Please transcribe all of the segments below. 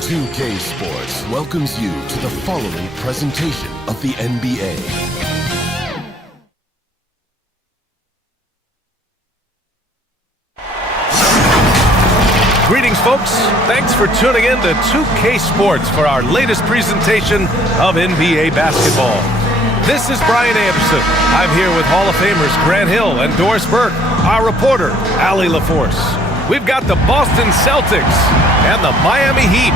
2K Sports welcomes you to the following presentation of the NBA. Greetings, folks. Thanks for tuning in to 2K Sports for our latest presentation of NBA basketball. This is Brian Anderson. I'm here with Hall of Famers Grant Hill and Doris Burke, our reporter, Allie LaForce. We've got the Boston Celtics and the Miami Heat.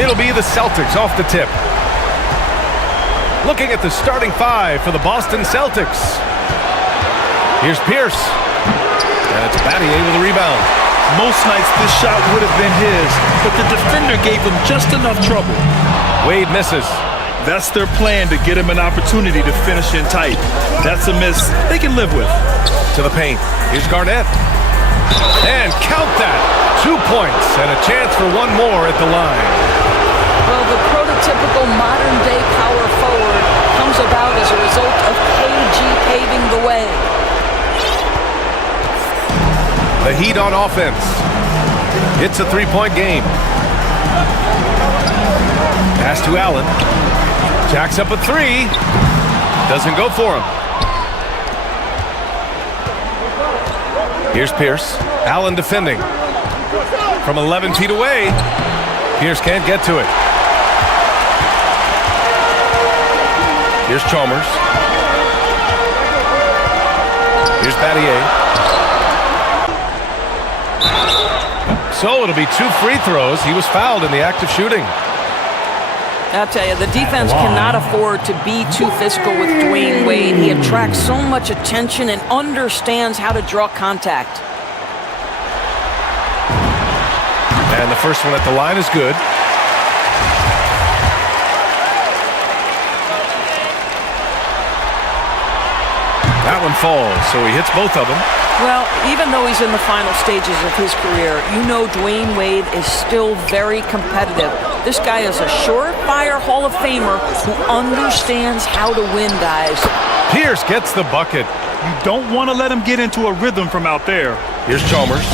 It'll be the Celtics off the tip. Looking at the starting five for the Boston Celtics. Here's Pierce. And it's Battier with a rebound. Most nights this shot would have been his, but the defender gave him just enough trouble. Wade misses. That's their plan, to get him an opportunity to finish in tight. That's a miss they can live with. To the paint. Here's Garnett. And count that. 2 points and a chance for one more at the line. Well, the prototypical modern-day power forward comes about as a result of KG paving the way. The Heat on offense. It's a three-point game. Pass to Allen. Jacks up a three. Doesn't go for him. Here's Pierce. Allen defending. From 11 feet away. Pierce can't get to it. Here's Chalmers. Here's Battier. So it'll be 2 free throws. He was fouled in the act of shooting. I'll tell you, the defense cannot afford to be too physical with Dwayne Wade. He attracts so much attention and understands how to draw contact. And the first one at the line is good. That one falls, so he hits both of them. Well, even though he's in the final stages of his career, you know Dwayne Wade is still very competitive. This guy is a surefire Hall of Famer who understands how to win, guys. Pierce gets the bucket. You don't want to let him get into a rhythm from out there. Here's Chalmers.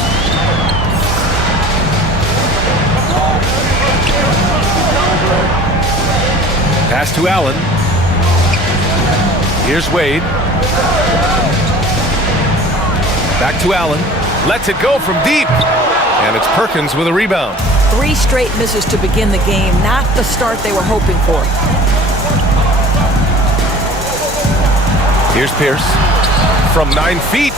Pass to Allen. Here's Wade. Back to Allen. Lets it go from deep. And it's Perkins with a rebound. 3 straight misses to begin the game. Not the start they were hoping for. Here's Pierce. From 9 feet.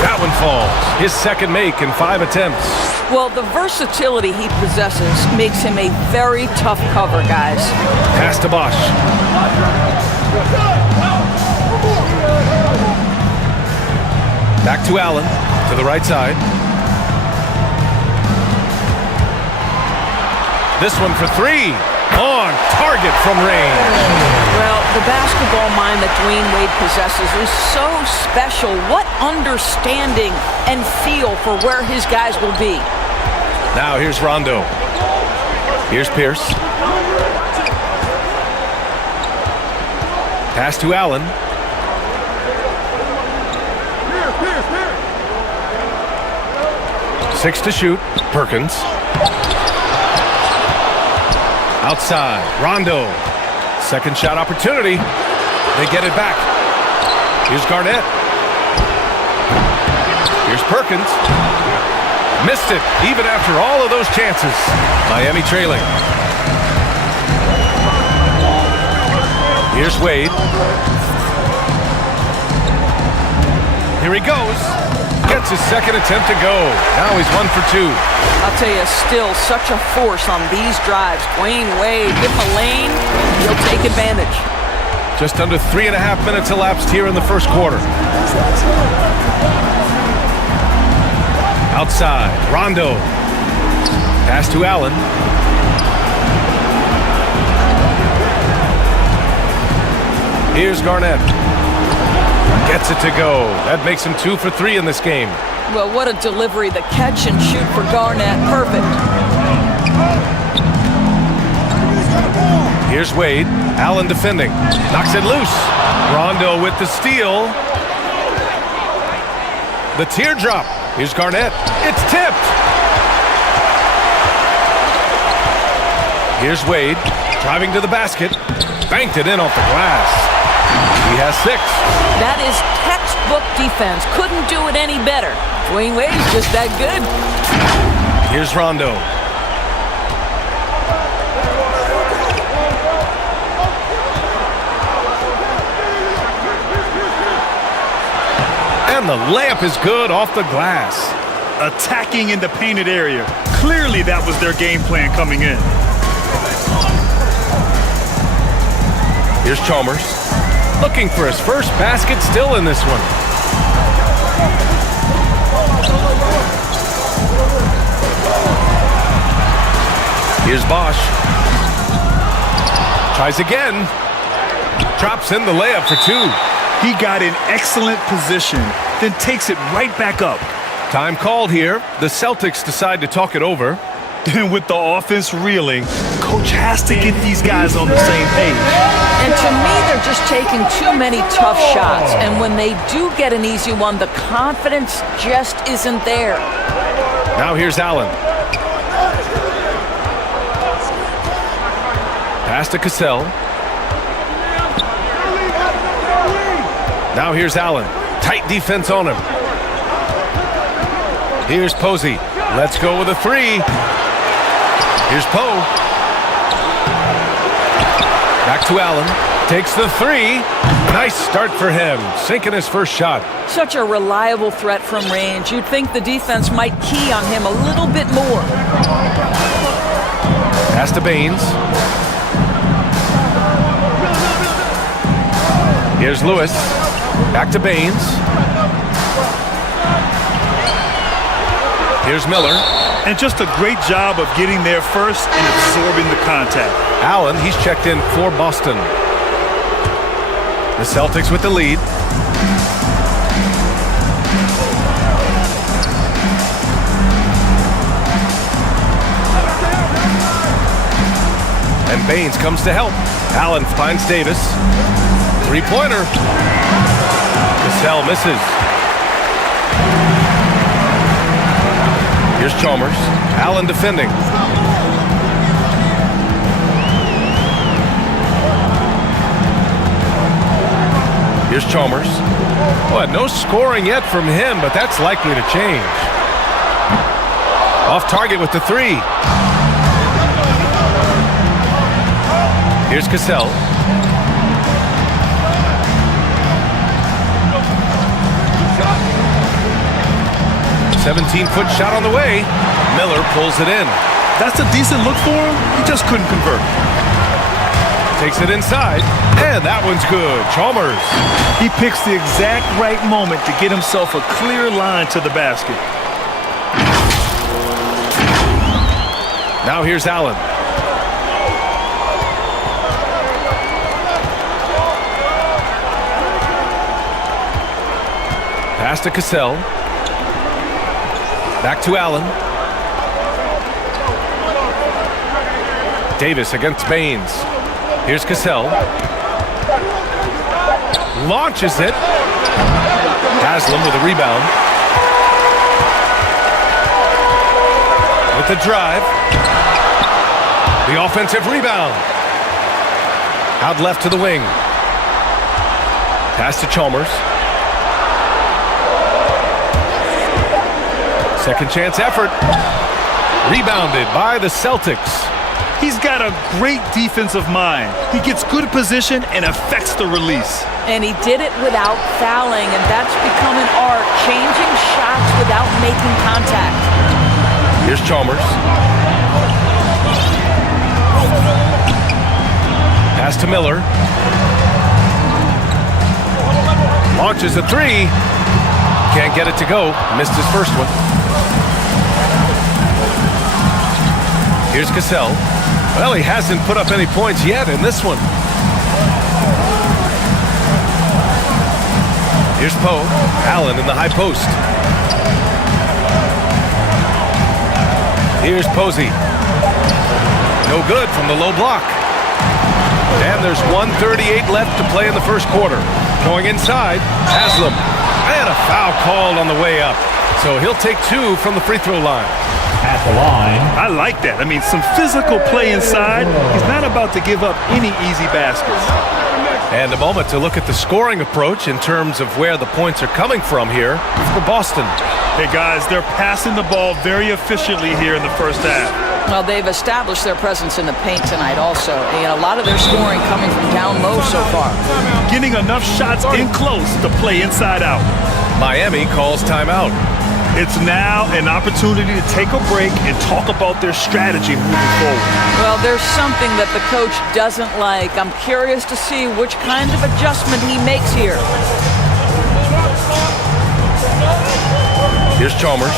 That one falls. His second make in 5 attempts. Well, the versatility he possesses makes him a very tough cover, guys. Pass to Bosch. Back to Allen, to the right side. This one for 3. On target from range. Well, the basketball mind that Dwayne Wade possesses is so special. What understanding and feel for where his guys will be. Now here's Rondo. Here's Pierce. Pass to Allen. 6 to shoot. Perkins. Outside. Rondo. Second shot opportunity. They get it back. Here's Garnett. Here's Perkins. Missed it, even after all of those chances. Miami trailing. Here's Wade. Here he goes. Gets his second attempt to go. Now he's 1 for 2. I'll tell you, still such a force on these drives. Dwayne Wade, give him a lane, he'll take advantage. Just under 3.5 minutes elapsed here in the first quarter. Outside, Rondo. Pass to Allen. Here's Garnett. Gets it to go. That makes him 2 for 3 in this game. Well, what a delivery. The catch and shoot for Garnett. Perfect. Here's Wade. Allen defending. Knocks it loose. Rondo with the steal. The teardrop. Here's Garnett. It's tipped. Here's Wade. Driving to the basket. Banked it in off the glass. He has 6. That is textbook defense. Couldn't do it any better. Dwayne Wade's just that good. Here's Rondo. And the layup is good off the glass. Attacking in the painted area. Clearly that was their game plan coming in. Here's Chalmers. Looking for his first basket still in this one. Here's Bosch. Tries again. Drops in the layup for 2. He got in excellent position, then takes it right back up. Time called here. The Celtics decide to talk it over. And with the offense reeling, coach has to get these guys on the same page. And to me, they're just taking too many tough shots. And when they do get an easy one, the confidence just isn't there. Now here's Allen. Pass to Cassell. Now here's Allen. Tight defense on him. Here's Posey. Let's go with a 3. Here's Poe. Back to Allen. Takes the 3. Nice start for him. Sinking his first shot. Such a reliable threat from range. You'd think the defense might key on him a little bit more. Pass to Baines. Here's Lewis. Back to Baines. Here's Miller. And just a great job of getting there first and absorbing the contact. Allen, he's checked in for Boston. The Celtics with the lead. And Baines comes to help. Allen finds Davis. 3-pointer. Cassell misses. Here's Chalmers. Allen defending. Here's Chalmers. Well, no scoring yet from him, but that's likely to change. Off target with the 3. Here's Cassell. 17-foot shot on the way. Miller pulls it in. That's a decent look for him. He just couldn't convert. Takes it inside, and that one's good. Chalmers. He picks the exact right moment to get himself a clear line to the basket. Now here's Allen. Pass to Cassell. Back to Allen. Davis against Baines. Here's Cassell. Launches it. Haslam with a rebound. With the drive. The offensive rebound. Out left to the wing. Pass to Chalmers. Second chance effort. Rebounded by the Celtics. He's got a great defensive mind. He gets good position and affects the release. And he did it without fouling, and that's become an art, changing shots without making contact. Here's Chalmers. Pass to Miller. Launches a 3. Can't get it to go. Missed his first one. Here's Cassell. Well, he hasn't put up any points yet in this one. Here's Poe. Allen in the high post. Here's Posey. No good from the low block. And there's 1:38 left to play in the first quarter. Going inside, Haslam. And a foul called on the way up. So he'll take 2 from the free throw line. At the line. I like that. I mean, some physical play inside. He's not about to give up any easy baskets. And a moment to look at the scoring approach in terms of where the points are coming from here for Boston. Hey, guys, they're passing the ball very efficiently here in the first half. Well, they've established their presence in the paint tonight also. And a lot of their scoring coming from down low so far. Getting enough shots in close to play inside out. Miami calls timeout. It's now an opportunity to take a break and talk about their strategy moving forward. Well, there's something that the coach doesn't like. I'm curious to see which kind of adjustment he makes here. Here's Chalmers.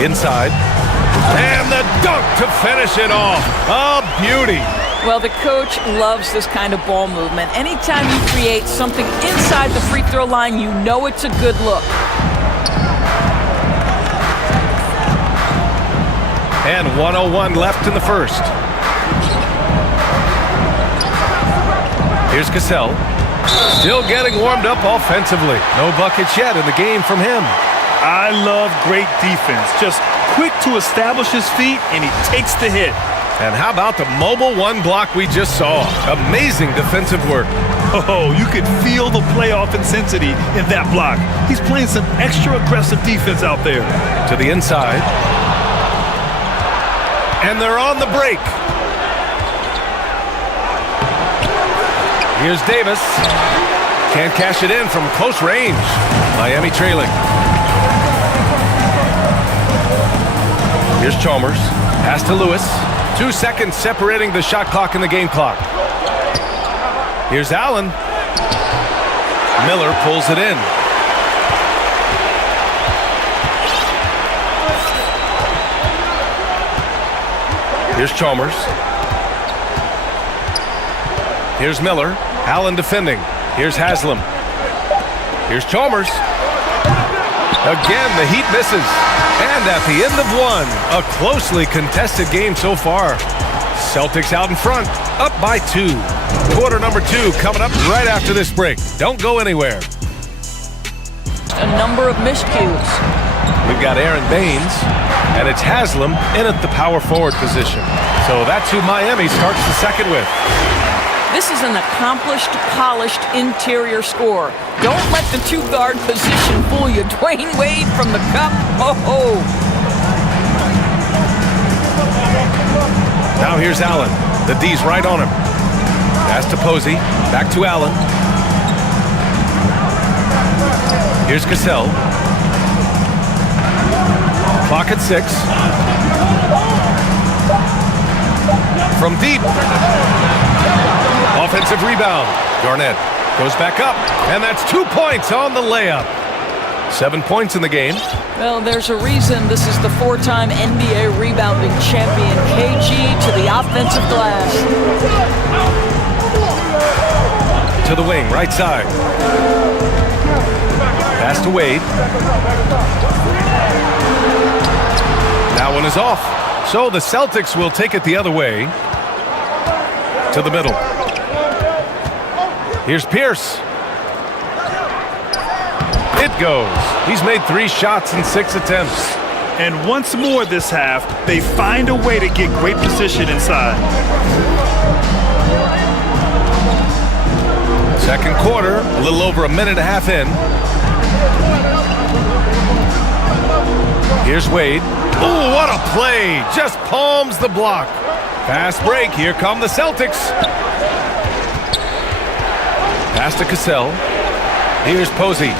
Inside. And the dunk to finish it off. A beauty. Well, the coach loves this kind of ball movement. Anytime you create something inside the free throw line, you know it's a good look. And 1:01 left in the first. Here's Cassell. Still getting warmed up offensively. No buckets yet in the game from him. I love great defense. Just quick to establish his feet, and he takes the hit. And how about the mobile one block we just saw? Amazing defensive work. Oh, you could feel the playoff intensity in that block. He's playing some extra aggressive defense out there. To the inside. And they're on the break. Here's Davis. Can't cash it in from close range. Miami trailing. Here's Chalmers. Pass to Lewis. 2 seconds separating the shot clock and the game clock. Here's Allen. Miller pulls it in. Here's Chalmers. Here's Miller. Allen defending. Here's Haslam. Here's Chalmers. Again, the Heat misses. And at the end of one, a closely contested game so far. Celtics out in front, up by 2. Quarter number 2 coming up right after this break. Don't go anywhere. A number of miscues. We've got Aaron Baines, and it's Haslam in at the power forward position. So that's who Miami starts the second with. This is an accomplished, polished interior scorer. Don't let the 2-guard position fool you. Dwayne Wade from the cup. Oh. Now here's Allen. The D's right on him. Pass to Posey. Back to Allen. Here's Cassell. Clock at 6. From deep. Offensive rebound. Garnett goes back up, and that's 2 points on the layup. 7 points in the game. Well, there's a reason this is the 4-time NBA rebounding champion. KG to the offensive glass. To the wing, right side. Pass to Wade. That one is off. So the Celtics will take it the other way. To the middle. Here's Pierce. It goes. He's made 3 shots in 6 attempts. And once more this half, they find a way to get great position inside. Second quarter, a little over a minute and a half in. Here's Wade. Oh, what a play. Just palms the block. Fast break. Here come the Celtics. Pass to Cassell. Here's Posey.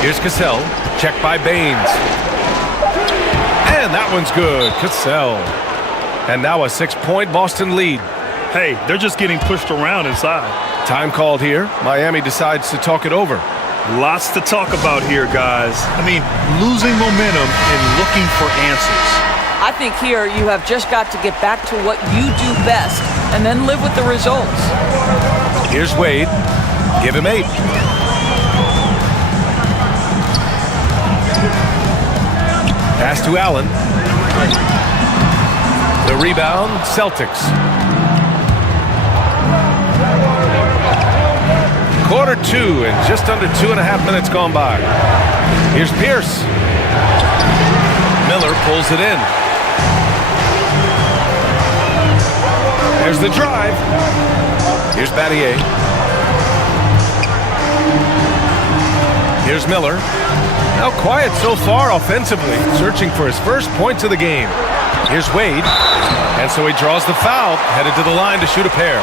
Here's Cassell. Checked by Baines. And that one's good. Cassell. And now a 6-point Boston lead. Hey, they're just getting pushed around inside. Time called here. Miami decides to talk it over. Lots to talk about here, guys. I mean, losing momentum and looking for answers. I think here you have just got to get back to what you do best and then live with the results. Here's Wade. Give him 8. Pass to Allen. The rebound, Celtics. Quarter 2 and just under 2.5 minutes gone by. Here's Pierce. Miller pulls it in. There's the drive. Here's Battier. Here's Miller. Now quiet so far offensively, searching for his first points of the game. Here's Wade. And so he draws the foul, headed to the line to shoot a pair.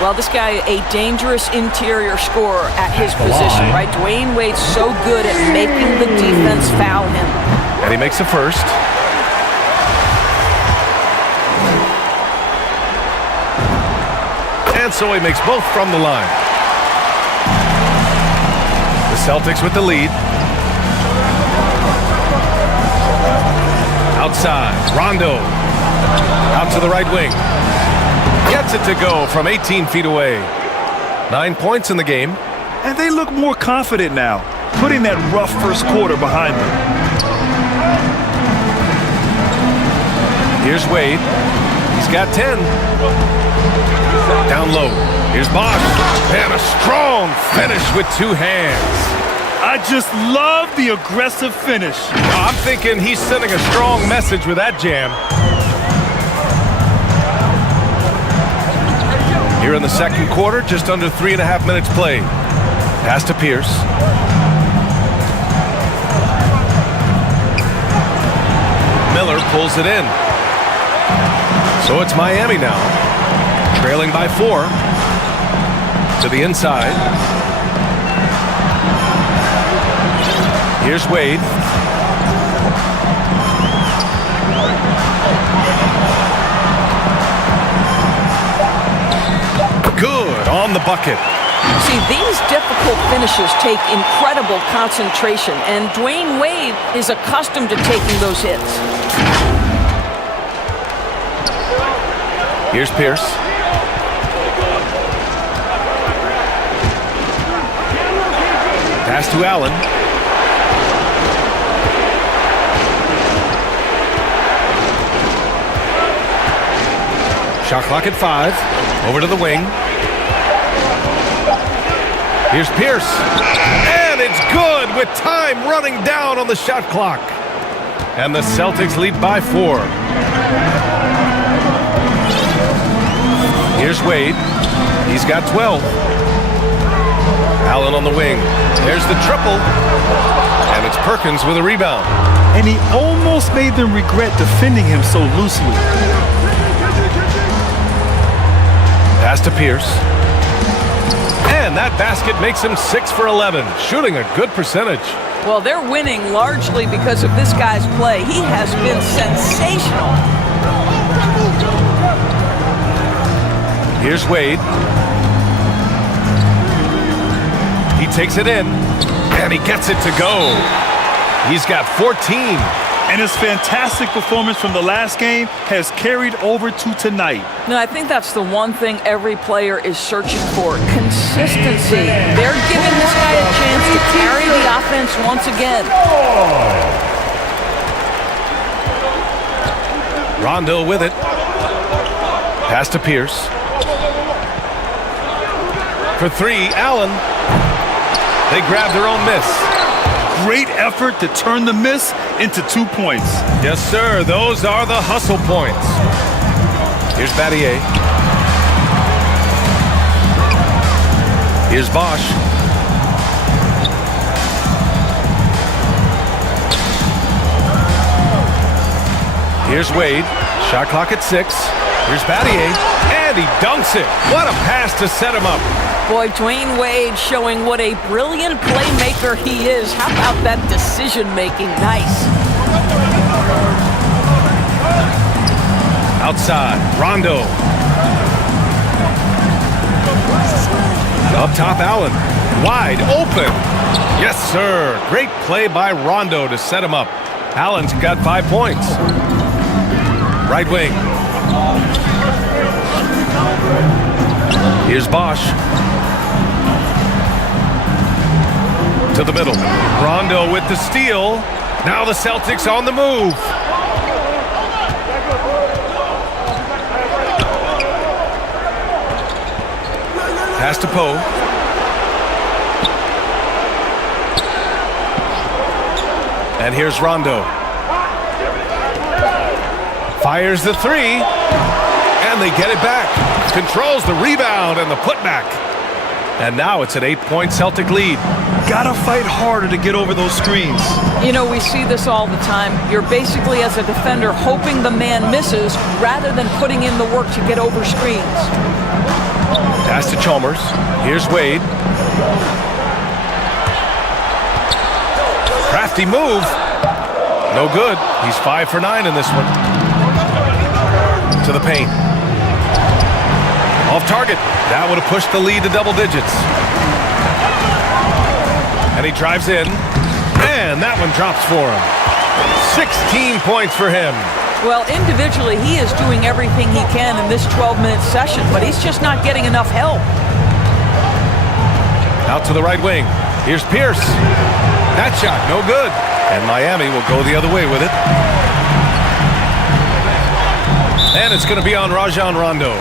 Well, this guy, a dangerous interior scorer at his position, right? Dwayne Wade's so good at making the defense foul him. And he makes the first. And so he makes both from the line. The Celtics with the lead. Outside, Rondo. Out to the right wing. Gets it to go from 18 feet away. 9 points in the game. And they look more confident now, putting that rough first quarter behind them. Here's Wade. He's got 10. Down low. Here's Bosch. And a strong finish with 2 hands. I just love the aggressive finish. I'm thinking he's sending a strong message with that jam. Here in the second quarter, just under 3.5 minutes played. Pass to Pierce. Miller pulls it in. So it's Miami now, trailing by 4. To the inside. Here's Wade. Good on the bucket. See, these difficult finishes take incredible concentration, and Dwayne Wade is accustomed to taking those hits. Here's Pierce. Pass to Allen. Shot clock at 5. Over to the wing. Here's Pierce. And it's good with time running down on the shot clock. And the Celtics lead by 4. Here's Wade. He's got 12. Allen on the wing. There's the triple. And it's Perkins with a rebound. And he almost made them regret defending him so loosely. Pass to Pierce. And that basket makes him 6 for 11, shooting a good percentage. Well, they're winning largely because of this guy's play. He has been sensational. Here's Wade. He takes it in, and he gets it to go. He's got 14. And his fantastic performance from the last game has carried over to tonight. No, I think that's the one thing every player is searching for, consistency. They're giving this guy a chance to carry the offense once again. Rondo with it. Pass to Pierce. For 3, Allen. They grab their own miss. Great effort to turn the miss into 2 points. Yes, sir. Those are the hustle points. Here's Battier. Here's Bosch. Here's Wade. Shot clock at 6. Here's Battier. And he dunks it. What a pass to set him up. Boy, Dwayne Wade showing what a brilliant playmaker he is. How about that decision-making? Nice. Outside, Rondo. Up top, Allen. Wide open. Yes, sir. Great play by Rondo to set him up. Allen's got 5 points. Right wing. Here's Bosch. To the middle. Rondo with the steal. Now the Celtics on the move. Pass to Poe. And here's Rondo. Fires the three. And they get it back. Controls the rebound and the putback. And now it's an 8-point Celtic lead. Gotta fight harder to get over those screens. You know, we see this all the time. You're basically, as a defender, hoping the man misses rather than putting in the work to get over screens. Pass to Chalmers. Here's Wade. Crafty move. No good. He's 5 for 9 in this one. To the paint. Off target. That would have pushed the lead to double digits. And he drives in. And that one drops for him. 16 points for him. Well, individually, he is doing everything he can in this 12-minute session, but he's just not getting enough help. Out to the right wing. Here's Pierce. That shot, no good. And Miami will go the other way with it. And it's going to be on Rajon Rondo.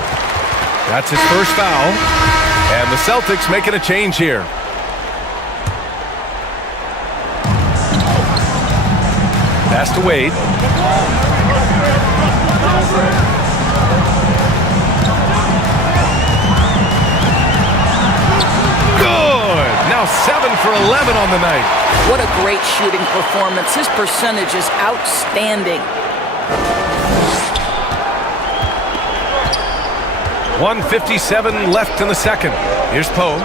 That's his first foul. And the Celtics making a change here. Pass to Wade. Good! Now 7 for 11 on the night. What a great shooting performance. His percentage is outstanding. 1:57 left in the second. Here's Poe.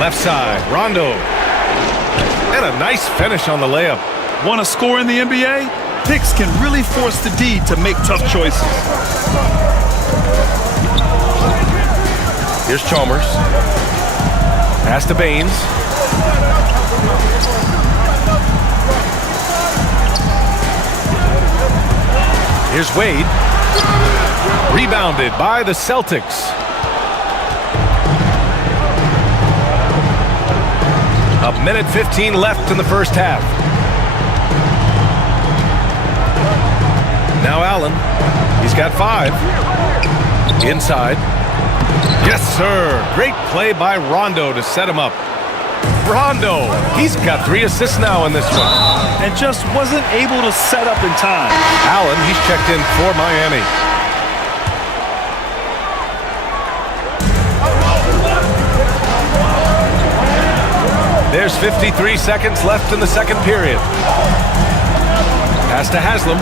Left side, Rondo. And a nice finish on the layup. Want to score in the NBA? Picks can really force the D to make tough choices. Here's Chalmers. Pass to Baines. Here's Wade. Rebounded by the Celtics. A minute 15 left in the first half. Now Allen. He's got 5. Inside. Yes, sir. Great play by Rondo to set him up. Rondo. He's got 3 assists now in this one. And just wasn't able to set up in time. Allen, he's checked in for Miami. There's 53 seconds left in the second period. Pass to Haslam.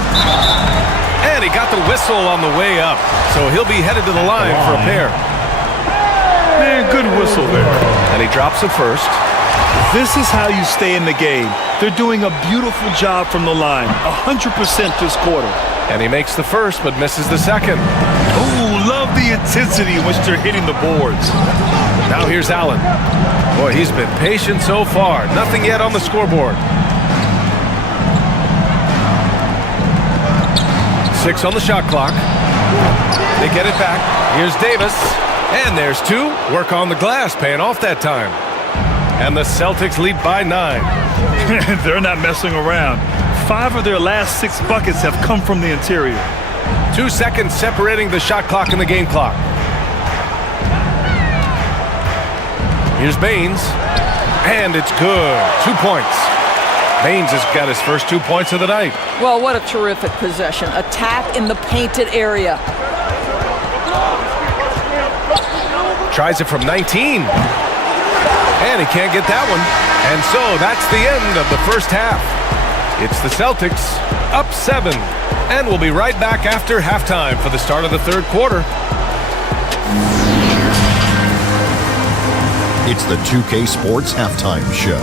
And he got the whistle on the way up. So he'll be headed to the line for a pair. Man, good whistle there. And he drops it first. This is how you stay in the game. They're doing a beautiful job from the line. 100% this quarter. And he makes the first but misses the second. Oh, love the intensity in which they're hitting the boards. Now here's Allen. Boy, he's been patient so far. Nothing yet on the scoreboard. 6 on the shot clock. They get it back. Here's Davis. And there's 2. Work on the glass, paying off that time. And the Celtics lead by 9. They're not messing around. 5 of their last 6 buckets have come from the interior. 2 seconds separating the shot clock and the game clock. Here's Baines. And it's good. 2 points. Baines has got his first 2 points of the night. Well, what a terrific possession. Attack in the painted area. Tries it from 19. And he can't get that one. And so that's the end of the first half. It's the Celtics up 7. And we'll be right back after halftime for the start of the third quarter. It's the 2K Sports Halftime Show.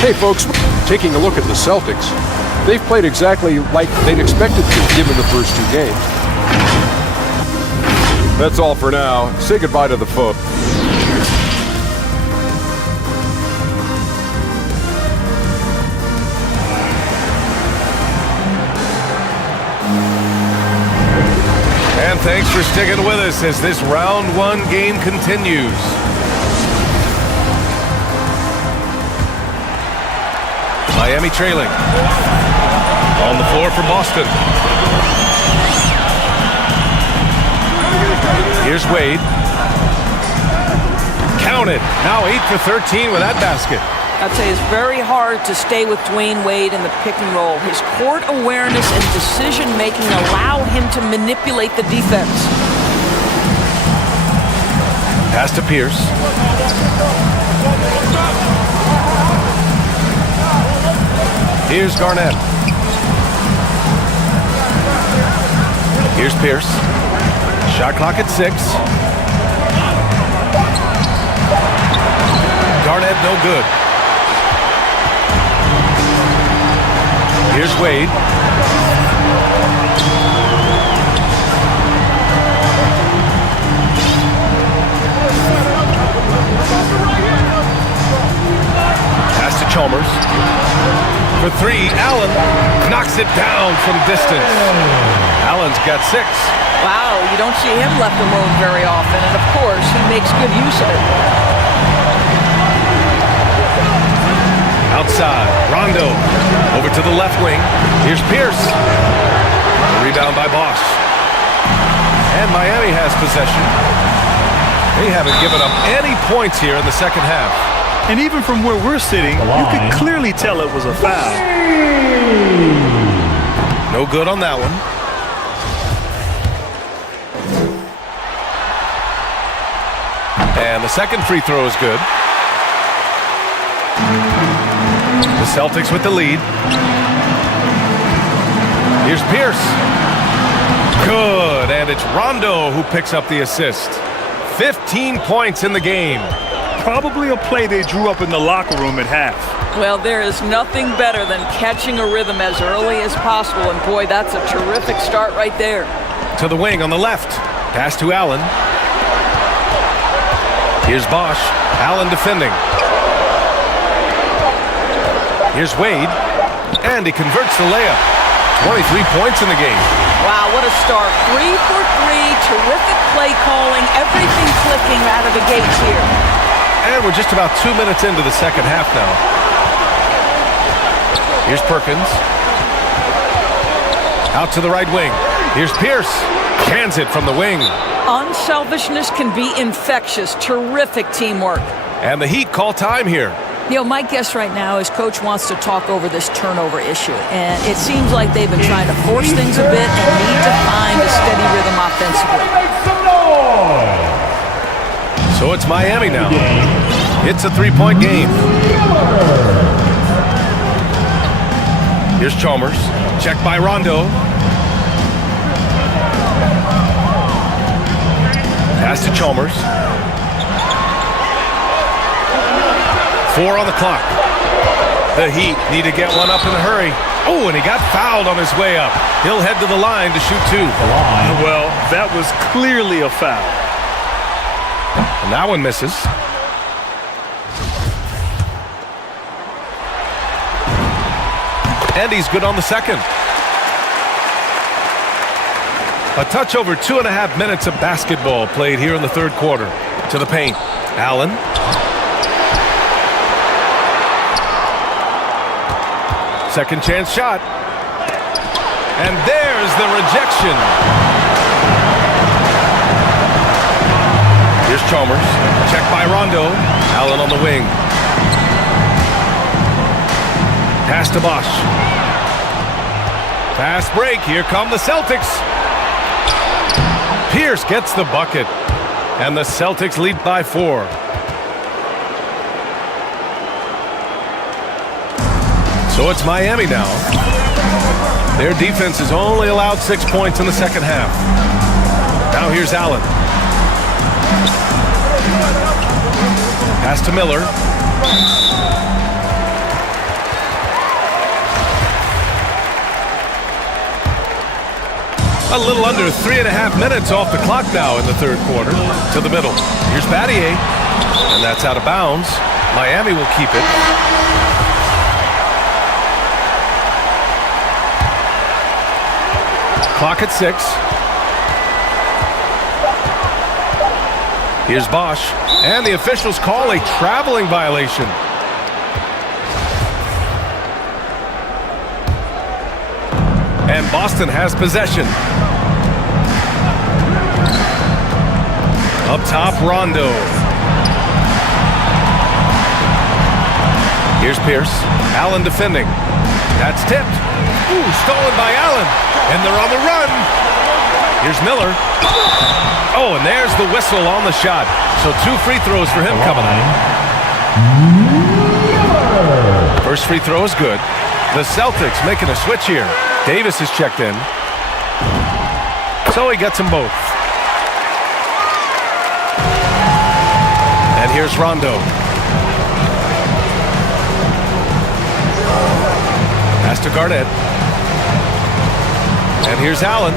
Hey folks, taking a look at the Celtics, they've played exactly like they'd expected to given the first 2 games. That's all for now. Say goodbye to the folks. And And thanks for sticking with us as this round one game continues. Miami trailing. On the floor for Boston. Here's Wade. Counted. Now 8 for 13 with that basket. I'd say it's very hard to stay with Dwayne Wade in the pick and roll. His court awareness and decision-making allow him to manipulate the defense. Pass to Pierce. Here's Garnett. Here's Pierce. Shot clock at 6. Garnett no good. Here's Wade. Pass to Chalmers. For 3, Allen knocks it down from distance. Allen's got 6. Wow, you don't see him left alone very often, and of course, he makes good use of it. Outside, Rondo. Over to the left wing. Here's Pierce. Rebound by Bosch. And Miami has possession. They haven't given up any points here in the second half. And even from where we're sitting, you could clearly tell it was a foul. No good on that one. And the second free throw is good. The Celtics with the lead. Here's Pierce. Good, and it's Rondo who picks up the assist. 15 points in the game. Probably a play they drew up in the locker room at half. Well, there is nothing better than catching a rhythm as early as possible, and boy, that's a terrific start right there. To the wing on the left. Pass to Allen. Here's Bosch. Allen defending. Here's Wade. And he converts the layup. 23 points in the game. Wow, what a start. 3 for 3, terrific play calling, everything clicking out of the gates here. And we're just about 2 minutes into the second half now. Here's Perkins. Out to the right wing. Here's Pierce. Cans it from the wing. Unselfishness can be infectious. Terrific teamwork. And the Heat call time here. You know, my guess right now is Coach wants to talk over this turnover issue. And it seems like they've been trying to force things a bit and need to find a steady rhythm offensively. So it's Miami now. It's a 3-point game. Here's Chalmers. Checked by Rondo. Pass to Chalmers. 4 on the clock. The Heat need to get one up in a hurry. Oh, and he got fouled on his way up. He'll head to the line to shoot 2. Well, that was clearly a foul. And that one misses. And he's good on the second. A touch over 2.5 minutes of basketball played here in the third quarter. To the paint. Allen. Second chance shot. And there's the rejection. Here's Chalmers. Checked by Rondo. Allen on the wing. Pass to Bosch. Fast break. Here come the Celtics. Pierce gets the bucket. And the Celtics lead by 4. So it's Miami now. Their defense has only allowed 6 points in the second half. Now here's Allen. Pass to Miller. A little under 3.5 minutes off the clock now in the third quarter. To the middle. Here's Battier. And that's out of bounds. Miami will keep it. Clock at 6. Here's Bosch, and the officials call a traveling violation. And Boston has possession. Up top, Rondo. Here's Pierce. Allen defending. That's tipped. Ooh, stolen by Allen. And they're on the run. Here's Miller. Oh, and there's the whistle on the shot. So 2 free throws for him coming up. First free throw is good. The Celtics making a switch here. Davis is checked in. So he gets them both. And here's Rondo. Pass to Garnett. And here's Allen.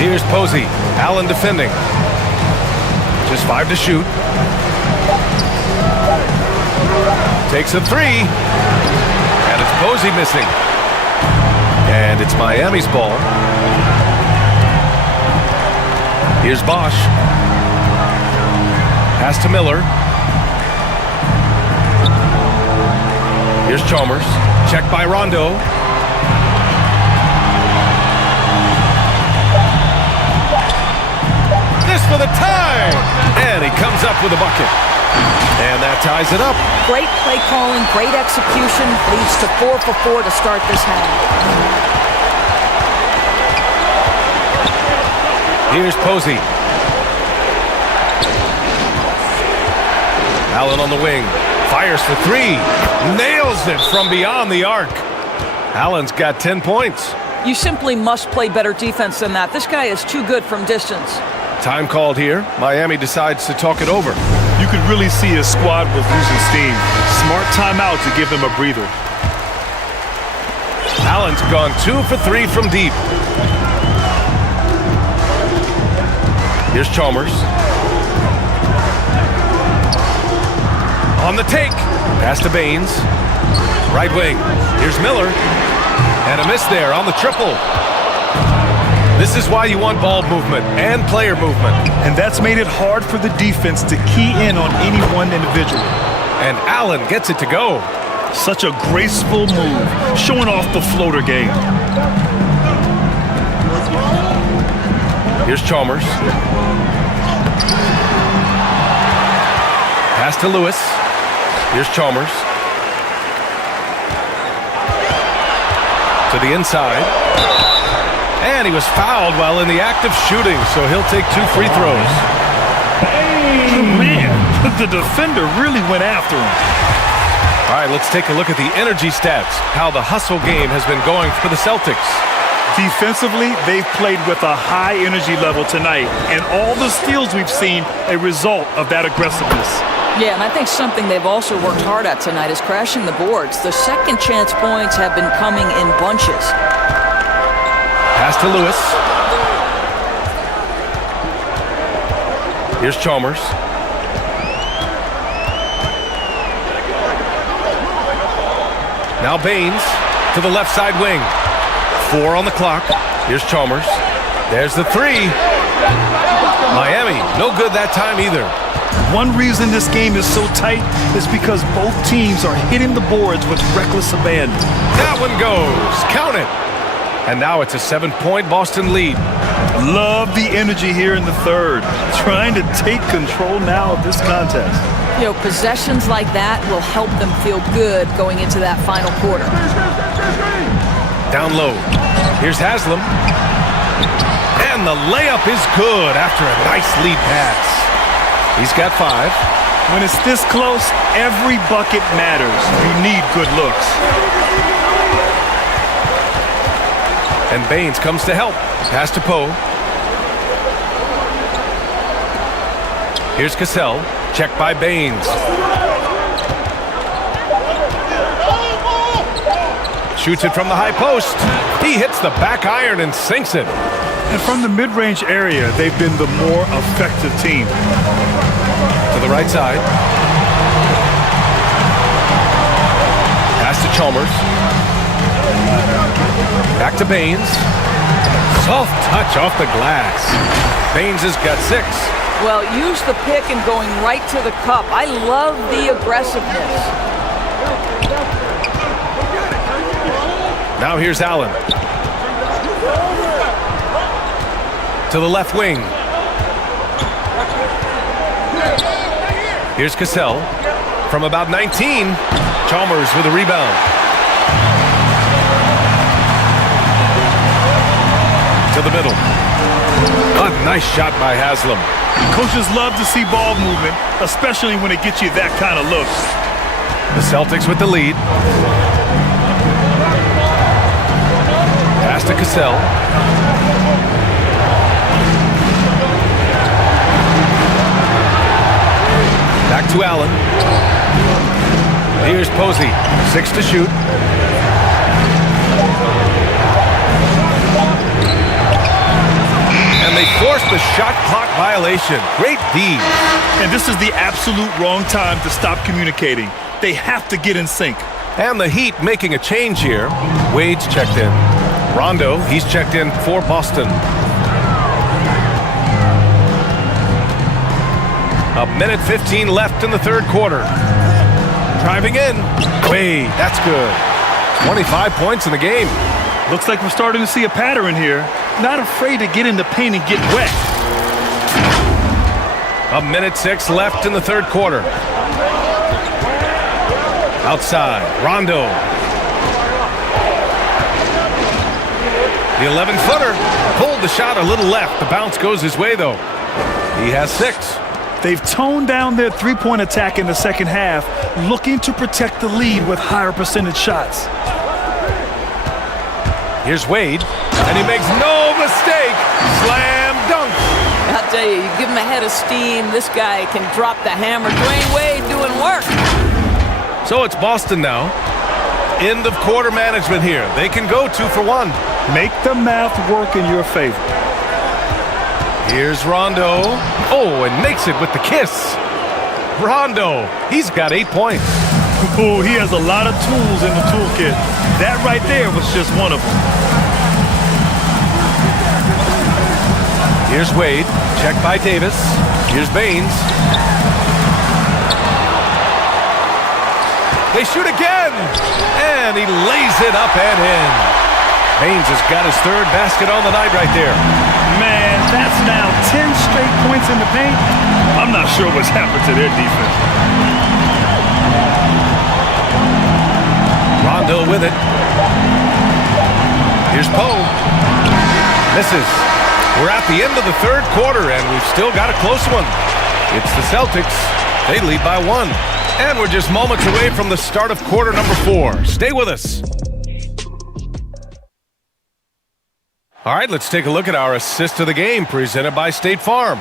Here's Posey. Allen defending. Just 5 to shoot. Takes a 3. And it's Posey missing. And it's Miami's ball. Here's Bosch. Pass to Miller. Here's Chalmers. Checked by Rondo. This for the tie! And he comes up with a bucket. And that ties it up. Great play calling, great execution, leads to 4 for 4 to start this half. Here's Posey. Allen on the wing. Fires for 3. Nails it from beyond the arc. Allen's got 10 points. You simply must play better defense than that. This guy is too good from distance. Time called here. Miami decides to talk it over. You could really see his squad was losing steam. Smart timeout to give them a breather. Allen's gone 2 for 3 from deep. Here's Chalmers. On the take. Pass to Baines. Right wing. Here's Miller. And a miss there on the triple. This is why you want ball movement and player movement. And that's made it hard for the defense to key in on any one individual. And Allen gets it to go. Such a graceful move, showing off the floater game. Here's Chalmers. Pass to Lewis. Here's Chalmers. To the inside. And he was fouled while in the act of shooting, so he'll take 2 free throws. Man, the defender really went after him. All right, let's take a look at the energy stats, how the hustle game has been going for the Celtics. Defensively, they've played with a high energy level tonight, and all the steals we've seen a result of that aggressiveness. Yeah, and I think something they've also worked hard at tonight is crashing the boards. The second chance points have been coming in bunches. Pass to Lewis. Here's Chalmers. Now Baines to the left side wing. 4 on the clock. Here's Chalmers. There's the 3. Miami, no good that time either. One reason this game is so tight is because both teams are hitting the boards with reckless abandon. That one goes. Count it. And now it's a 7-point Boston lead. Love the energy here in the third. Trying to take control now of this contest. You know, possessions like that will help them feel good going into that final quarter. Down low. Here's Haslam. And the layup is good after a nice lead pass. He's got 5. When it's this close, every bucket matters. You need good looks. And Baines comes to help. Pass to Poe. Here's Cassell. Checked by Baines. Shoots it from the high post. He hits the back iron and sinks it. And from the mid-range area, they've been the more effective team. To the right side. Pass to Chalmers. Back to Baines. Soft touch off the glass. Baines has got 6. Well, use the pick and going right to the cup. I love the aggressiveness. Now here's Allen. To the left wing. Here's Cassell. From about 19, Chalmers with a rebound. To the middle. A nice shot by Haslam. Coaches love to see ball movement, especially when it gets you that kind of look. The Celtics with the lead. Pass to Cassell. Back to Allen. Here's Posey. 6 to shoot. And they forced the shot clock violation. Great D. And this is the absolute wrong time to stop communicating. They have to get in sync. And the Heat making a change here. Wade's checked in. Rondo, he's checked in for Boston. A minute 15 left in the third quarter. Driving in. Wade, that's good. 25 points in the game. Looks like we're starting to see a pattern here. Not afraid to get in the paint and get wet. A minute 6 left in the third quarter. Outside, Rondo. The 11-footer pulled the shot a little left. The bounce goes his way, though. He has 6. They've toned down their three-point attack in the second half, looking to protect the lead with higher percentage shots. Here's Wade, and he makes no mistake. Slam dunk. I'll tell you, you give him a head of steam, this guy can drop the hammer. Dwayne Wade doing work. So it's Boston now. End of quarter management here. They can go 2 for 1. Make the math work in your favor. Here's Rondo. Oh, and makes it with the kiss. Rondo, he's got 8 points. Oh, he has a lot of tools in the toolkit. That right there was just one of them. Here's Wade. Check by Davis. Here's Baines. They shoot again. And he lays it up and in. Baines has got his 3rd basket on the night right there. Man, that's now 10 straight points in the paint. I'm not sure what's happened to their defense. Rondo with it. Here's Poe. Misses. We're at the end of the third quarter, and we've still got a close one. It's the Celtics. They lead by 1. And we're just moments away from the start of quarter number 4. Stay with us. All right, let's take a look at our assist of the game presented by State Farm.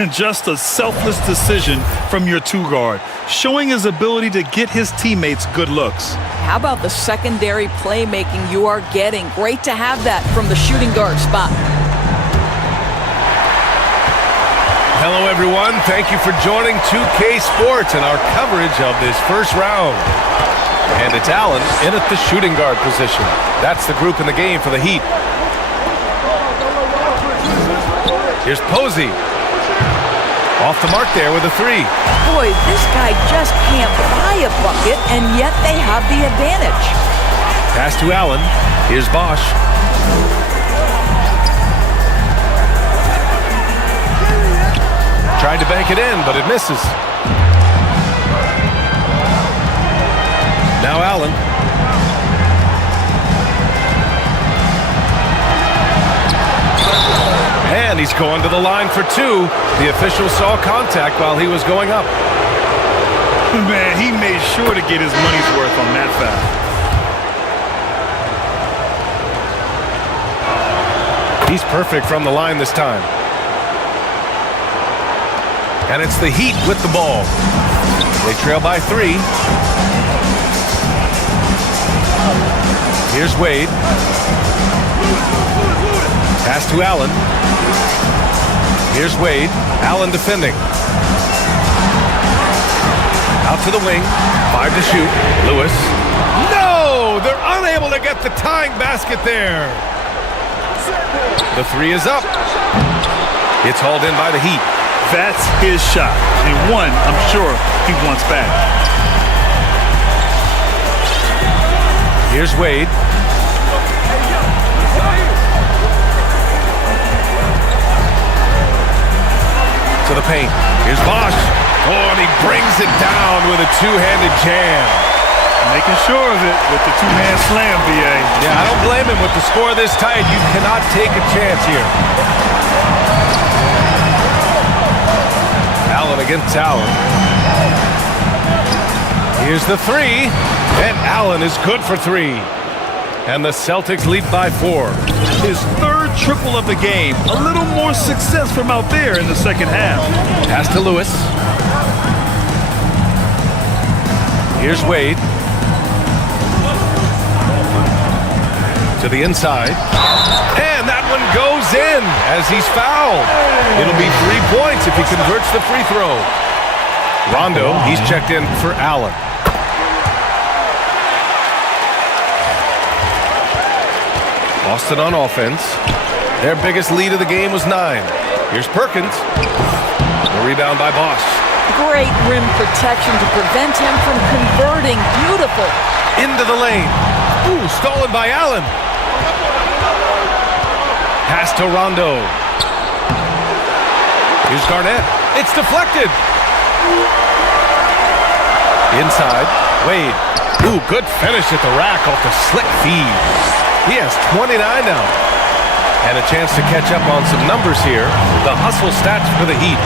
And just a selfless decision from your 2-guard, showing his ability to get his teammates good looks. How about the secondary playmaking you are getting? Great to have that from the shooting guard spot. Hello, everyone. Thank you for joining 2K Sports and our coverage of this first round. And it's Allen in at the shooting guard position. That's the group in the game for the Heat. Here's Posey. Off the mark there with a 3. Boy, this guy just can't buy a bucket, and yet they have the advantage. Pass to Allen. Here's Bosch. Tried to bank it in, but it misses. Now Allen. And he's going to the line for 2. The official saw contact while he was going up. Man, he made sure to get his money's worth on that foul. He's perfect from the line this time. And it's the Heat with the ball. They trail by 3. Here's Wade. Pass to Allen. Here's Wade. Allen defending. Out to the wing. 5 to shoot. Lewis. No! They're unable to get the tying basket there. The three is up. It's hauled in by the Heat. That's his shot, and one I'm sure he wants back. Here's Wade. To the paint. Here's Bosch. Oh, and he brings it down with a two-handed jam. Making sure of it with the two-hand slam, B.A. Yeah, I don't blame him. With the score this tight, you cannot take a chance here. Allen against Allen. Here's the three, and Allen is good for three. And the Celtics lead by 4. His third triple of the game. A little more success from out there in the second half. Pass to Lewis. Here's Wade. To the inside. And that one goes in as he's fouled. It'll be 3 points if he converts the free throw. Rondo, he's checked in for Allen. Boston on offense. Their biggest lead of the game was 9. Here's Perkins. The rebound by Bosch. Great rim protection to prevent him from converting. Beautiful. Into the lane. Ooh, stolen by Allen. Pass to Rondo. Here's Garnett. It's deflected. Inside. Wade. Ooh, good finish at the rack off the slick feed. He has 29 now. And a chance to catch up on some numbers here. The hustle stats for the Heat.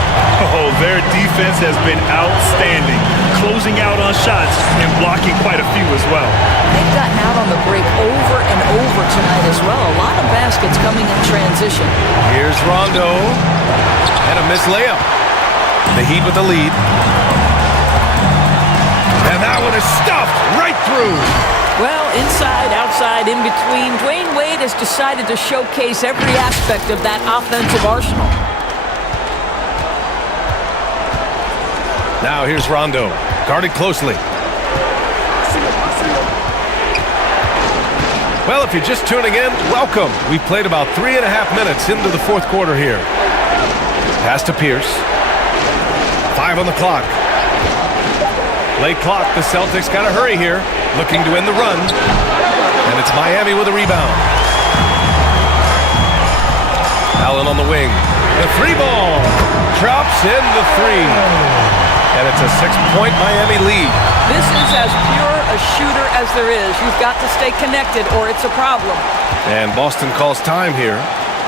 Oh, their defense has been outstanding. Closing out on shots and blocking quite a few as well. They've gotten out on the break over and over tonight as well. A lot of baskets coming in transition. Here's Rondo. And a missed layup. The Heat with the lead. And that one is stuffed right through. Well, inside, outside, in between, Dwayne Wade has decided to showcase every aspect of that offensive arsenal. Now here's Rondo, guarded closely. Well, if you're just tuning in, welcome. We've played about 3.5 minutes into the fourth quarter here. Pass to Pierce. 5 on the clock. Late clock, the Celtics got to hurry here, looking to end the run. And it's Miami with a rebound. Allen on the wing. The three ball drops in the three. And it's a 6-point Miami lead. This is as pure a shooter as there is. You've got to stay connected or it's a problem. And Boston calls time here.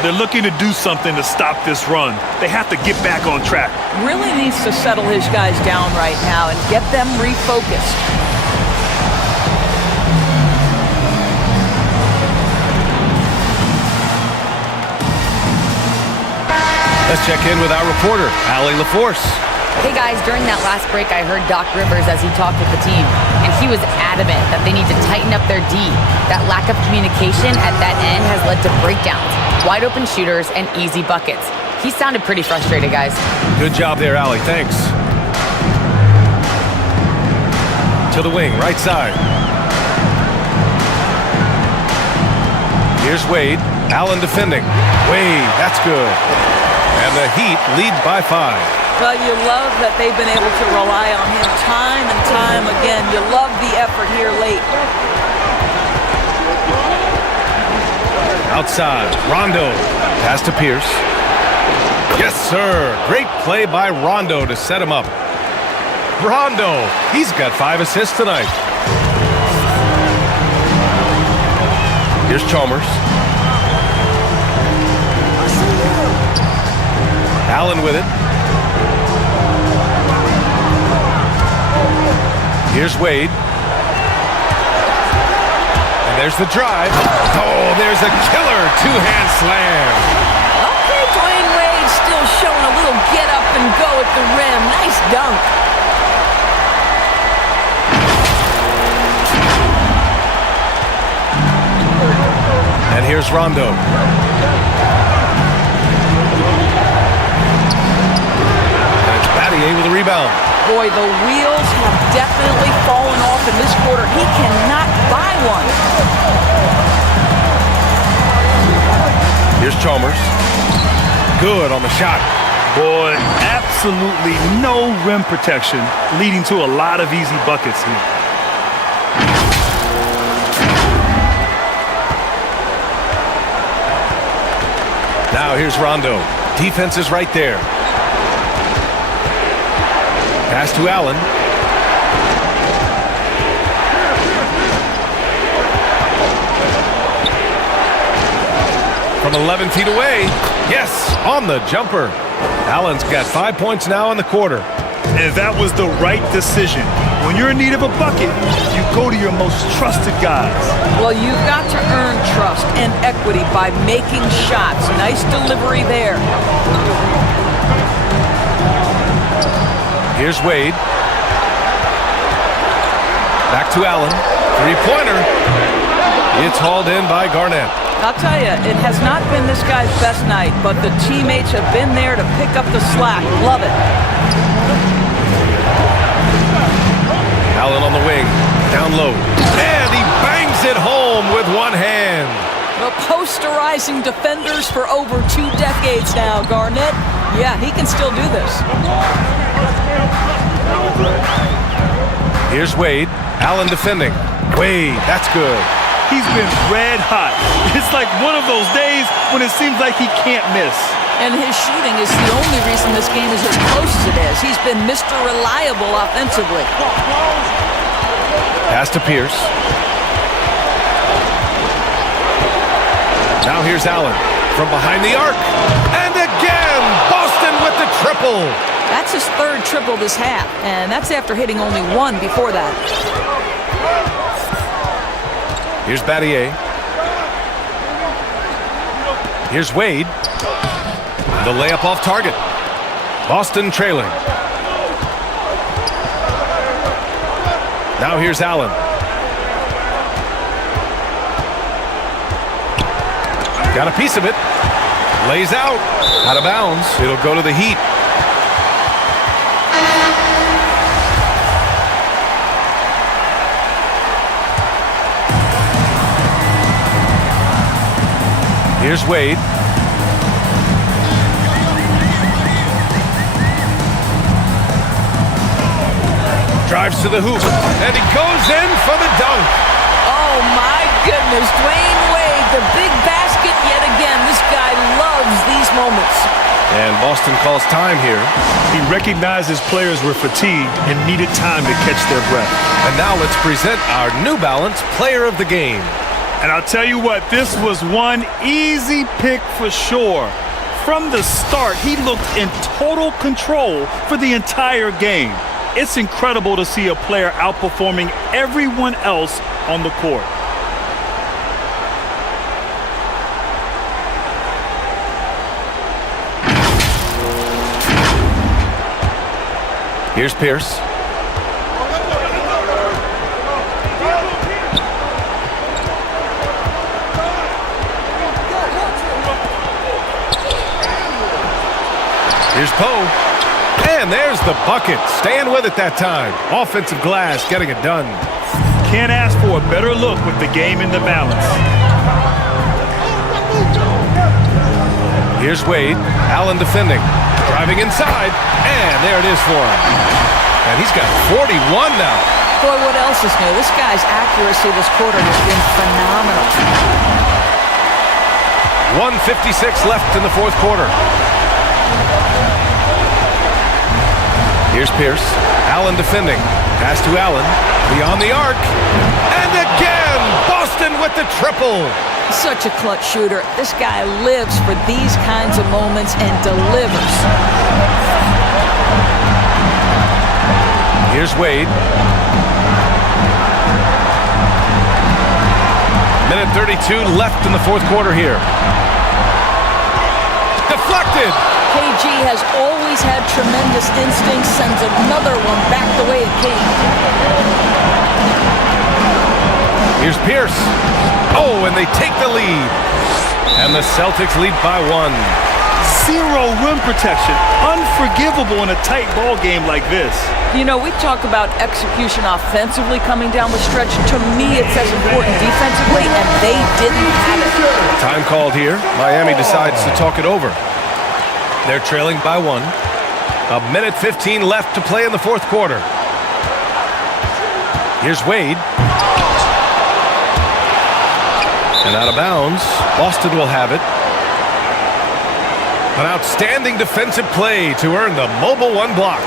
They're looking to do something to stop this run. They have to get back on track. Really needs to settle his guys down right now and get them refocused. Let's check in with our reporter, Allie LaForce. Hey guys, during that last break, I heard Doc Rivers as he talked with the team, and he was adamant that they need to tighten up their D. That lack of communication at that end has led to breakdowns, wide open shooters, and easy buckets. He sounded pretty frustrated, guys. Good job there, Allie. Thanks. To the wing, right side. Here's Wade. Allen defending. Wade, that's good. And the Heat lead by 5. Well, you love that they've been able to rely on him time and time again. You love the effort here late. Outside, Rondo. Pass to Pierce. Yes, sir. Great play by Rondo to set him up. Rondo, he's got 5 assists tonight. Here's Chalmers. Allen with it. Here's Wade. And there's the drive. Oh, there's a killer two-hand slam. Okay, Dwayne Wade still showing a little get up and go at the rim. Nice dunk. And here's Rondo. And it's Battier with a rebound. Boy, the wheels have definitely fallen off in this quarter. He cannot buy one. Here's Chalmers. Good on the shot. Boy, absolutely no rim protection, leading to a lot of easy buckets here. Now here's Rondo. Defense is right there. Pass to Allen. From 11 feet away. Yes, on the jumper. Allen's got 5 points now in the quarter. And that was the right decision. When you're in need of a bucket, you go to your most trusted guys. Well, you've got to earn trust and equity by making shots. Nice delivery there. Here's Wade. Back to Allen. Three-pointer. It's hauled in by Garnett. I'll tell you, it has not been this guy's best night, but the teammates have been there to pick up the slack. Love it. Allen on the wing. Down low. And he bangs it home with one hand. The posterizing defenders for over 2 decades now, Garnett. Yeah, he can still do this. Here's Wade. Allen defending. Wade, that's good. He's been red hot. It's like one of those days when it seems like he can't miss. And his shooting is the only reason this game is as close as it is. He's been Mr. Reliable offensively. Pass to Pierce. Now here's Allen from behind the arc. And again, Boston with the triple. That's his 3rd triple this half, and that's after hitting only 1 before that. Here's Battier. Here's Wade. The layup off target. Boston trailing. Now here's Allen. Got a piece of it. Lays out. Out of bounds. It'll go to the Heat. Here's Wade. Drives to the hoop, and he goes in for the dunk. Oh, my goodness. Dwayne Wade, the big basket yet again. This guy loves these moments. And Boston calls time here. He recognized his players were fatigued and needed time to catch their breath. And now let's present our New Balance Player of the Game. And I'll tell you what, this was one easy pick for sure. From the start, he looked in total control for the entire game. It's incredible to see a player outperforming everyone else on the court. Here's Pierce. Here's Poe. And there's the bucket. Staying with it that time. Offensive glass, getting it done. Can't ask for a better look with the game in the balance. Here's Wade. Allen defending. Driving inside. And there it is for him. And he's got 41 now. Boy, what else is new? This guy's accuracy this quarter has been phenomenal. 1:56 left in the 4th quarter. Here's Pierce. Allen defending. Pass to Allen. Beyond the arc. And again, Boston with the triple. Such a clutch shooter. This guy lives for these kinds of moments and delivers. Here's Wade. Minute 32 left in the 4th quarter here. Deflected. KG has always had tremendous instincts, sends another one back the way it came. Here's Pierce. Oh, and they take the lead. And the Celtics lead by 1. Zero rim protection. Unforgivable in a tight ball game like this. You know, we talk about execution offensively coming down the stretch. To me, it's as important defensively, and they didn't have it. Time called here. Miami decides to talk it over. They're trailing by 1. 1:15 left to play in the fourth quarter. Here's Wade. And out of bounds. Boston will have it. An outstanding defensive play to earn the mobile 1 block.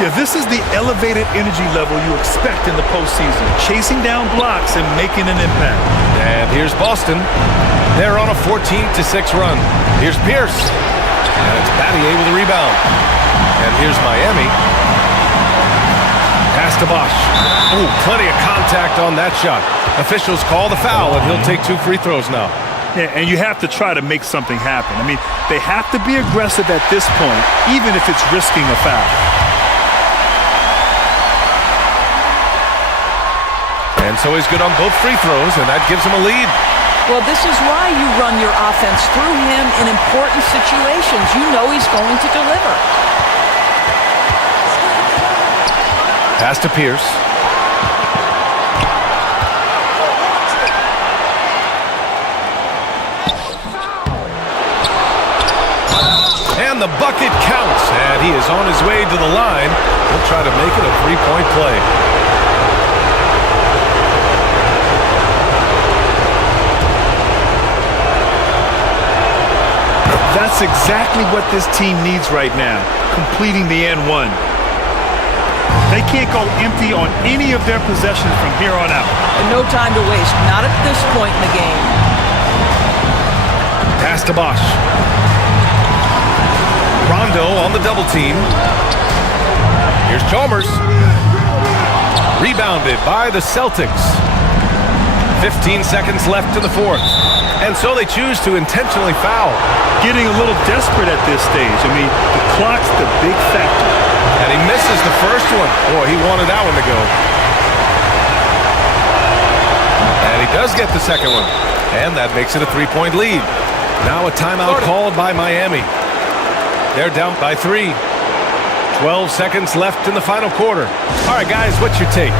Yeah, this is the elevated energy level you expect in the postseason. Chasing down blocks and making an impact. And here's Boston. They're on a 14-6 run. Here's Pierce. And it's Battier with a rebound. And here's Miami. Pass to Bosch. Ooh, plenty of contact on that shot. Officials call the foul, and he'll take 2 free throws now. Yeah, and you have to try to make something happen. I mean, they have to be aggressive at this point, even if it's risking a foul. And so he's good on both free throws, and that gives him a lead. Well, this is why you run your offense through him in important situations. You know he's going to deliver. Pass to Pierce. And the bucket counts, and he is on his way to the line. He'll try to make it a 3-point play. That's exactly what this team needs right now, completing the N1. They can't go empty on any of their possessions from here on out. And no time to waste, not at this point in the game. Pass to Bosch. Rondo on the double team. Here's Chalmers. Rebounded by the Celtics. 15 seconds left in the fourth. And so they choose to intentionally foul. Getting a little desperate at this stage. I mean, the clock's the big factor. And he misses the first one. Boy, he wanted that one to go. And he does get the second one. And that makes it a 3-point lead. Now a timeout called by Miami. They're down by 3. 12 seconds left in the final quarter. All right, guys, what's your take?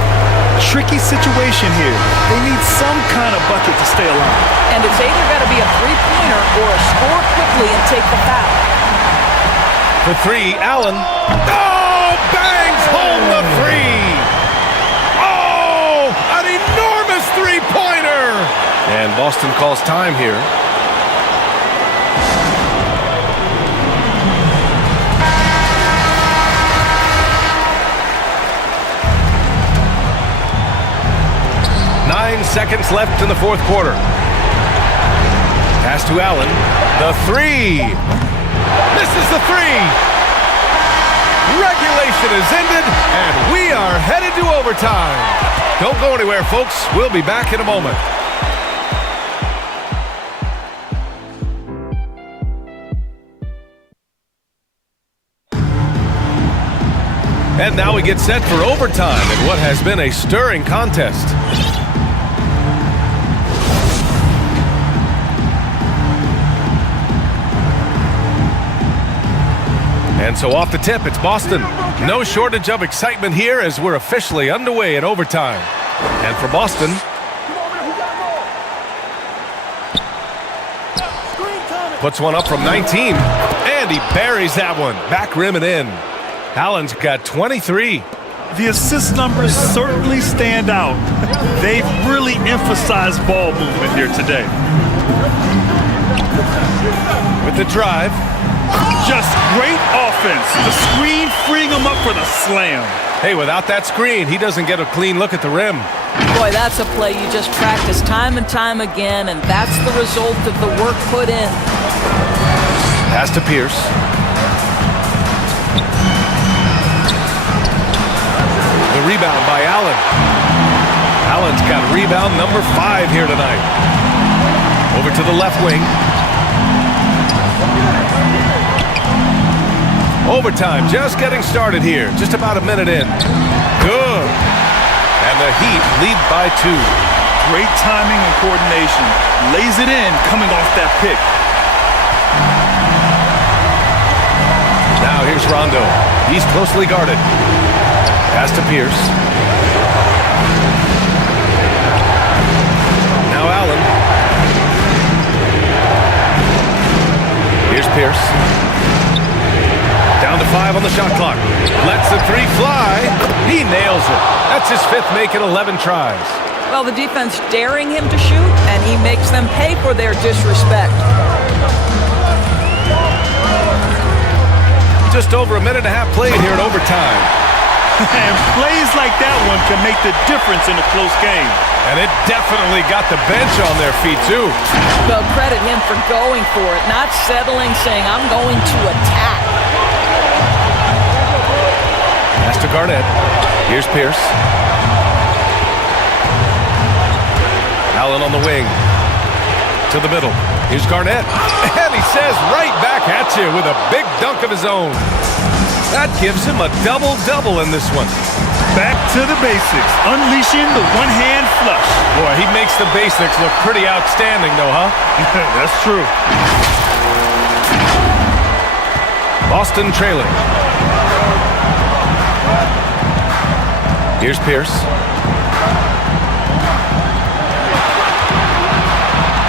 Tricky situation here. They need some kind of bucket to stay alive. And it's either got to be a three-pointer or a score quickly and take the foul. For 3, Allen. Oh, bangs home the 3. Oh, an enormous three-pointer. And Boston calls time here. Seconds left in the fourth quarter. Pass to Allen. The 3. Misses the 3. Regulation is ended, and we are headed to overtime. Don't go anywhere, folks. We'll be back in a moment. And now we get set for overtime in what has been a stirring contest. And so off the tip, it's Boston. No shortage of excitement here as we're officially underway in overtime. And for Boston, puts one up from 19. And he buries that one. Back rim and in. Allen's got 23. The assist numbers certainly stand out. They've really emphasized ball movement here today. With the drive. Just great offense. The screen freeing him up for the slam. Hey, without that screen, he doesn't get a clean look at the rim. Boy, that's a play you just practice time and time again, and that's the result of the work put in. Pass to Pierce. The rebound by Allen. Allen's got rebound number 5 here tonight. Over to the left wing. Overtime just getting started here. Just about a minute in. Good. And the Heat lead by 2. Great timing and coordination. Lays it in coming off that pick. Here's Rondo. He's closely guarded. Pass to Pierce. Now Allen. Here's Pierce. Down to 5 on the shot clock. Lets the three fly. He nails it. That's his 5th make in 11 tries. Well, the defense daring him to shoot, and he makes them pay for their disrespect. Just over a minute and a half played here in overtime. And plays like that one can make the difference in a close game. And it definitely got the bench on their feet, too. Well, credit him for going for it, not settling, saying, I'm going to attack. Pass to Garnett. Here's Pierce. Allen on the wing. To the middle. Here's Garnett. And he says right back at you with a big dunk of his own. That gives him a double-double in this one. Back to the basics. Unleashing the one-hand flush. Boy, he makes the basics look pretty outstanding, though, huh? That's true. Boston trailing. Here's Pierce.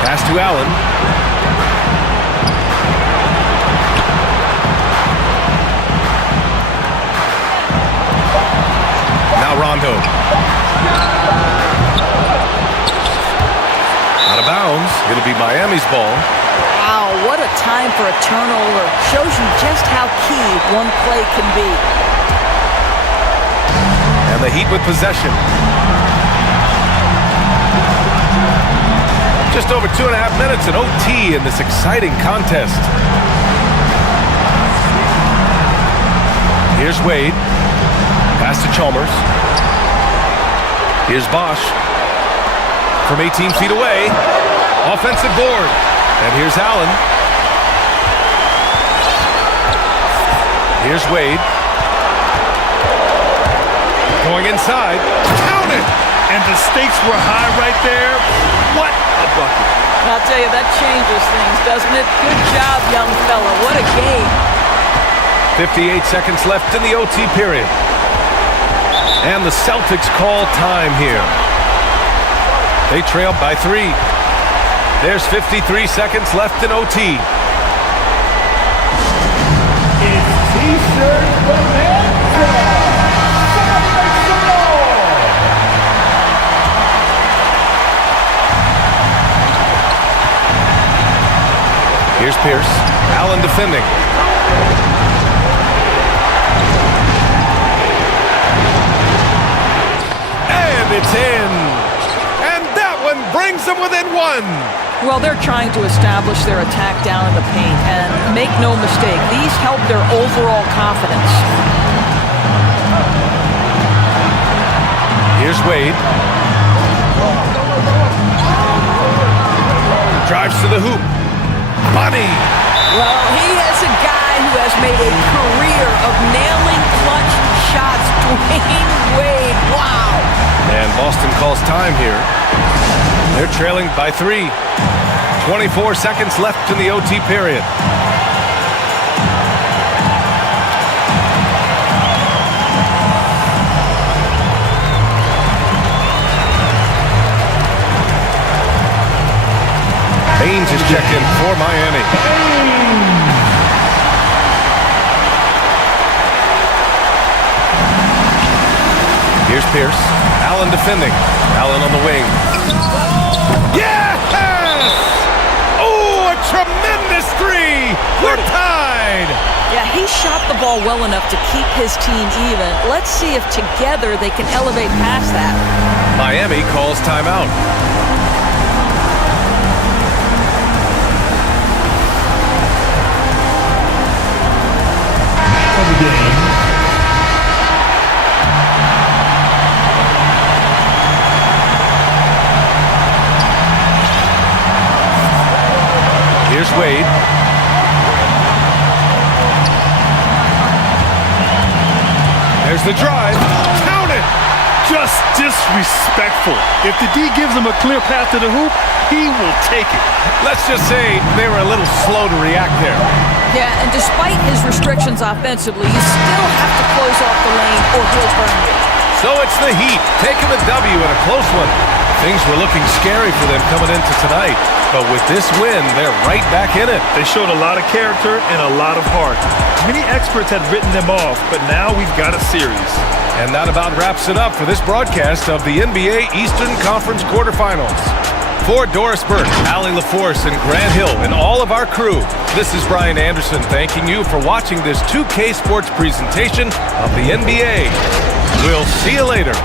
Pass to Allen. Now Rondo. Out of bounds. It'll be Miami's ball. Wow, what a time for a turnover. Shows you just how key one play can be. And the Heat with possession. Just over 2.5 minutes in OT in this exciting contest. Here's Wade. Pass to Chalmers. Here's Bosch. From 18 feet away. Offensive board. And here's Allen. Here's Wade. Going inside. Count it! And the stakes were high right there. What a bucket. I'll tell you, that changes things, doesn't it? Good job, young fella. What a game. 58 seconds left in the OT period. And the Celtics call time here. They trail by 3. There's 53 seconds left in OT. It's T-shirt bonanza. Here's Pierce. Allen defending. And it's in. And that one brings them within 1. Well, they're trying to establish their attack down in the paint, and make no mistake, these help their overall confidence. Here's Wade. Drives to the hoop. Money. Well, he has a guy who has made a career of nailing clutch shots. Dwayne Wade. Wow. And Boston calls time here. They're trailing by 3. 24 seconds left in the OT period. Baines is checked in for Miami. Here's Pierce. Allen defending. Allen on the wing. Yes! Oh, a tremendous 3! We're tied! Yeah, he shot the ball well enough to keep his team even. Let's see if together they can elevate past that. Miami calls timeout. Here's Wade. There's the drive. Count it! Just just disrespectful. If the D gives him a clear path to the hoop, he will take it. Let's just say they were a little slow to react there. Yeah, and despite his restrictions offensively, you still have to close off the lane or he'll burn you. So it's the Heat taking the W in a close one. Things were looking scary for them coming into tonight, but with this win, they're right back in it. They showed a lot of character and a lot of heart. Many experts had written them off, but now we've got a series. And that about wraps it up for this broadcast of the NBA Eastern Conference quarterfinals. For Doris Burke, Allie LaForce, and Grant Hill, and all of our crew, this is Brian Anderson thanking you for watching this 2K Sports presentation of the NBA. We'll see you later.